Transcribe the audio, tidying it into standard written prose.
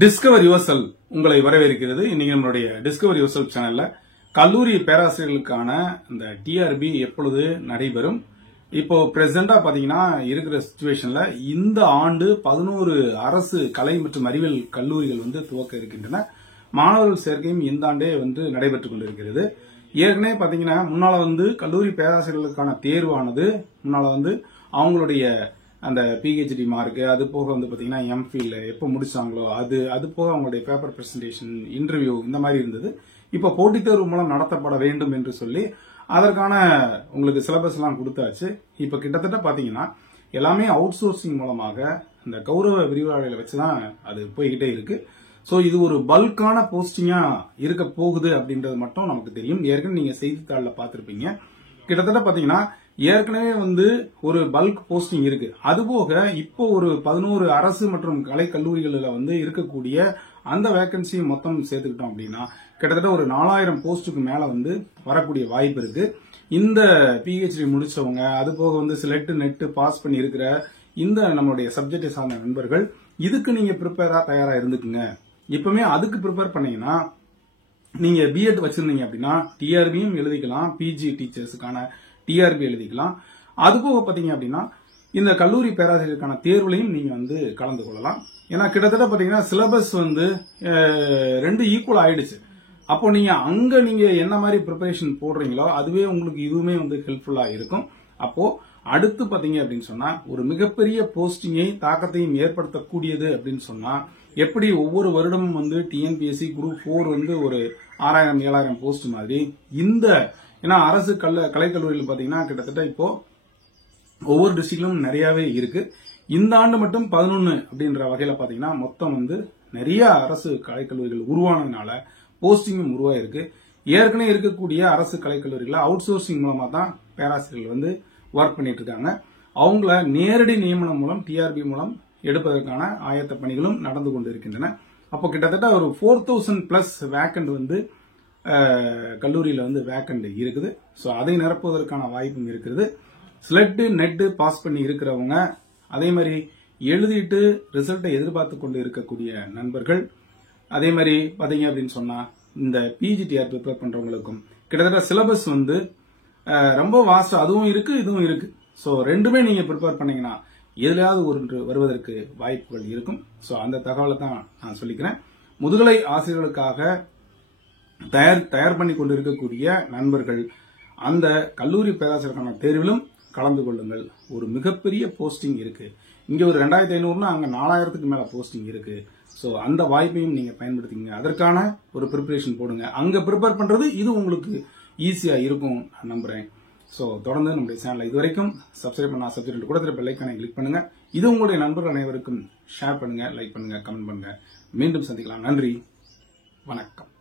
Discover யுவர்செல் உங்களை வரவேற்கிறது. இன்னைக்கு நம்மளுடைய டிஸ்கவர் யுவர்செல் சேனல்ல கல்லூரி பேராசிரியர்களுக்கான இந்த டிஆர்பி எப்பொழுது நடைபெறும், இப்போ பிரசண்டா பாத்தீங்கன்னா இருக்கிற சிச்சுவேஷன்ல இந்த ஆண்டு 11 அரசு கலை மற்றும் அறிவியல் கல்லூரிகள் துவக்க இருக்கின்றன. மாணவர்கள் சேர்க்கையும் இந்த ஆண்டே நடைபெற்றுக் கொண்டிருக்கிறது. ஏற்கனவே பாத்தீங்கன்னா முன்னால கல்லூரி பேராசிரியர்களுக்கான தேர்வானது முன்னால அவங்களுடைய அந்த பிஹெச்டி மார்க், அது போக பாத்தீங்கன்னா எம்ஃபில் எப்போ முடிச்சாங்களோ அது போக அவங்களுடைய பேப்பர் பிரசன்டேஷன், இன்டர்வியூ இந்த மாதிரி இருந்தது. இப்ப போட்டித் தேர்வு மூலம் நடத்தப்பட வேண்டும் என்று சொல்லி அதற்கான உங்களுக்கு சிலபஸ் எல்லாம் கொடுத்தாச்சு. இப்ப கிட்டத்தட்ட பாத்தீங்கன்னா எல்லாமே அவுட் சோர்சிங் மூலமாக இந்த கௌரவ விரிவுரைகளை வச்சுதான் அது போய்கிட்டே இருக்கு. சோ இது ஒரு பல்கான போஸ்டிங்கா இருக்க போகுது அப்படின்றது மட்டும் நமக்கு தெரியும். ஏற்கனவே நீங்க செய்தித்தாள்ல பாத்திருப்பீங்க. கிட்டத்தட்ட பாத்தீங்கன்னா ஏற்கனவே ஒரு பல்க் போஸ்டிங் இருக்கு. அதுபோக இப்போ ஒரு 11 அரசு மற்றும் கலை கல்லூரிகளில் இருக்கக்கூடிய அந்த வேகன்சி மொத்தம் சேர்த்துக்கிட்டோம் அப்படின்னா கிட்டத்தட்ட ஒரு 4000 போஸ்டுக்கு மேல வரக்கூடிய வாய்ப்பு இருக்கு. இந்த பிஹெச்டி முடிச்சவங்க, அது போக செலக்ட் நெட் பாஸ் பண்ணி இருக்கிற இந்த நம்மளுடைய சப்ஜெக்டை சார்ந்த நண்பர்கள் இதுக்கு நீங்க தயாரா இருந்துக்குங்க. இப்பவுமே அதுக்கு ப்ரிப்பேர் பண்ணீங்கன்னா நீங்க பிஎட் வச்சிருந்தீங்க அப்படின்னா டிஆர்பியும் எழுதிக்கலாம், பிஜி டீச்சர்ஸுக்கான டிஆர்பி எழுதிக்கலாம். அது போக பாத்தீங்க அப்படின்னா இந்த கல்லூரி பேராசிரியருக்கான தேர்வுலையும் நீங்க கலந்து கொள்ளலாம். ஏன்னா கிட்டத்தட்ட பாத்தீங்கன்னா சிலபஸ் ரெண்டு ஈக்குவல் ஆயிடுச்சு. அப்போ நீங்க என்ன மாதிரி ப்ரிப்பரேஷன் போடுறீங்களோ அதுவே உங்களுக்கு இதுவுமே ஹெல்ப்ஃபுல்லா இருக்கும். அப்போ அடுத்து பாத்தீங்க அப்படின்னு சொன்னா ஒரு மிகப்பெரிய போஸ்டிங்கை தாக்கத்தையும் ஏற்படுத்தக்கூடியது அப்படின்னு சொன்னா எப்படி ஒவ்வொரு வருடமும் டிஎன்பிஎஸ்சி குரூப் 4 ஒரு 6000 7000 போஸ்ட் மாதிரி இந்த ஏன்னா அரசு கலைக்கல்லூரியில் பாத்தீங்கன்னா கிட்டத்தட்ட இப்போ ஒவ்வொரு டிஸ்ட்ரிக்ட்லும் நிறையவே இருக்கு. இந்த ஆண்டு மட்டும் 11 அப்படின்ற வகையில பாத்தீங்கன்னா மொத்தம் நிறைய அரசு கலைக்கல்லூரிகள் உருவானதுனால போஸ்டிங்கும் உருவாயிருக்கு. ஏற்கனவே இருக்கக்கூடிய அரசு கலைக்கல்லூரிகளை அவுட் சோர்சிங் மூலமா தான் பேராசிரியர்கள் ஒர்க் பண்ணிட்டு இருக்காங்க. அவங்கள நேரடி நியமனம் மூலம் டிஆர்பி மூலம் எடுப்பதற்கான ஆயத்த பணிகளும் நடந்து கொண்டு இருக்கின்றன. அப்போ கிட்டத்தட்ட ஒரு 4000 பிளஸ் வேக்கண்ட் கல்லூரியில வேக்கண்ட் இருக்குது. சோ அதை நிரப்புவதற்கான வாய்ப்பும் இருக்குது. செலக்ட் நெட் பாஸ் பண்ணி இருக்கிறவங்க, அதே மாதிரி எழுதிட்டு ரிசல்ட்டை எதிர்பார்த்து கொண்டு இருக்கக்கூடிய நண்பர்கள், அதே மாதிரி பாத்தீங்க அப்படின்னு சொன்னா இந்த பிஜிடிஆர் ப்ரிப்பேர் பண்றவங்களுக்கும் கிட்டத்தட்ட சிலபஸ் ரொம்ப வாஸ்ட், அதுவும் இருக்கு இதுவும் இருக்கு. சோ ரெண்டுமே நீங்க ப்ரிப்பேர் பண்ணீங்கன்னா எதுலையாவது ஒன்று வருவதற்கு வாய்ப்புகள் இருக்கும். சோ அந்த தகவலை தான் நான் சொல்லிக்கிறேன். முதுகலை ஆசிரியர்களுக்காக தயார் பண்ணி கொண்டு இருக்கக்கூடிய நண்பர்கள் அந்த கல்லூரி பேராசிரியருக்கான தேர்விலும் கலந்து கொள்ளுங்கள். ஒரு மிகப்பெரிய போஸ்டிங் இருக்கு. இங்க ஒரு 2500 அங்க 4000க்கு மேல போஸ்டிங் இருக்கு. சோ அந்த வாய்ப்பையும் நீங்க பயன்படுத்திங்க. அதற்கான ஒரு ப்ரிப்பரேஷன் போடுங்க. அங்க ப்ரிப்பேர் பண்றது இது உங்களுக்கு ஈஸியா இருக்கும் நான் நம்புறேன். சோ தொடர்ந்து நம்முடைய சேனலை இதுவரைக்கும் சப்ஸ்கிரைப் சப்ஸ்கிரைப் கூட பெல் ஐகானை கிளிக் பண்ணுங்க. இது உங்களுடைய நண்பர்கள் அனைவருக்கும் ஷேர் பண்ணுங்க, லைக் பண்ணுங்க, கமெண்ட் பண்ணுங்க. மீண்டும் சந்திக்கலாம். நன்றி, வணக்கம்.